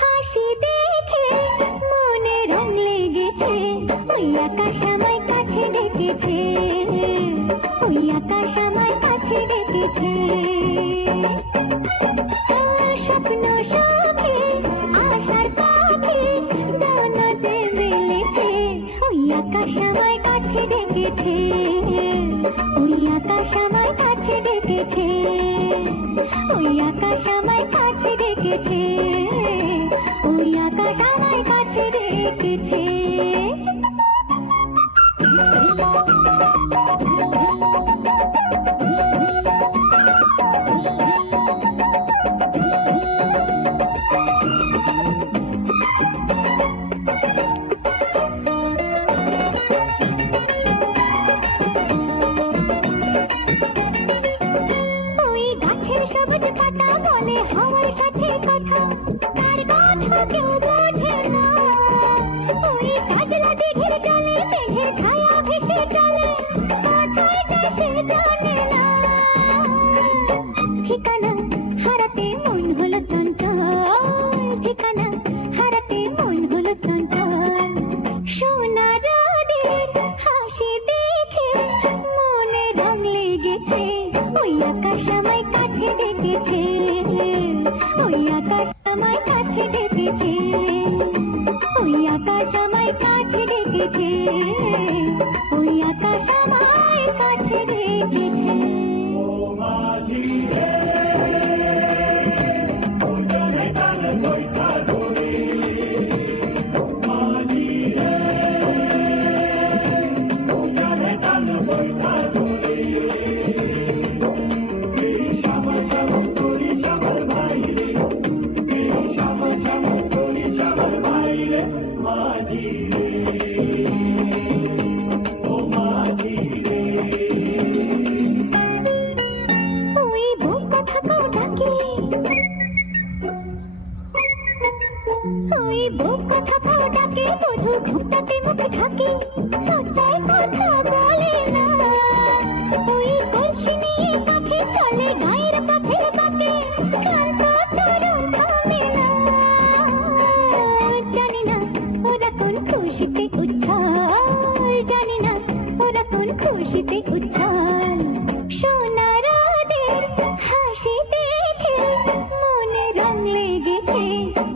হাসি দেখে মনে রং লেগেছে, ওই আকাশ আমায় কাছে ডেকেছে, ওই আকাশ আমায় কাছে ডেকেছে। স্বপ্ন সুখে আশার পাখি ডানাতে মেলেছে, ওই আকাশ আমায় কাছে ডেকেছে, ওই আকাশ আমায় কাছে ডেকেছে, ওই আকাশ আমায় কাছে ডেকেছে, ওই আকাশ আমায় কাছে ডেকেছে। সবুজ পাতা বলে হাওয়ার সাথে কথা, তার কথা কেউ বোঝে না। ওই কাজলা দিঘির জলে মেঘের ছায়া ভেসে চলে, কোথায় যায় সে জানে না। ঠিকানা হারাতে মন হলো চঞ্চল, ঠিকানা হারাতে মন হলো চঞ্চল। সোনা রোদের হাসি দেখে মনে রং লেগেছে, ওই আকাশ আমায় কাছে ডেকেছে, ওই আকাশ আমায় কাছে ডেকেছে, ওই আকাশ আমায় কাছে ডেকেছে, ওই আকাশ আমায় কাছে ডেকেছে। ওই বুক কথা ডাকে, ওই বুক কথা ডাকে, মধু ঘুমটাতে মুখে থাকে, লজ্জায় কথা বলে না। ওই কলসি নিয়ে পাখি চলে গায়ের পথে পাকে, ক্লান্ত চরণ থামে না। জানি না ওরা কোন খুশিতে উচ্ছল, জানি না ওরা কোন খুশিতে উচ্ছল। সোনা রোদের হাসি দেখে মনে রং লেগেছে,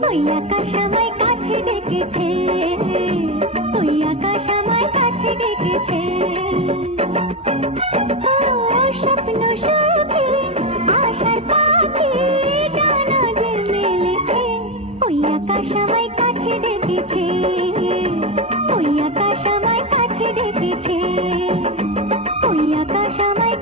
ওই আকাশ আমায় কাছে ডেকেছে, ওই আকাশ আমায় কাছে ডেকেছে। স্বপ্ন সুখে আশার পাখি ডানাতে মেলেছে, ওই আকাশ আমায় কাছে ডেকেছে, ওই আকাশ আমায় কাছে ডেকেছে, ওই আকাশ আমায়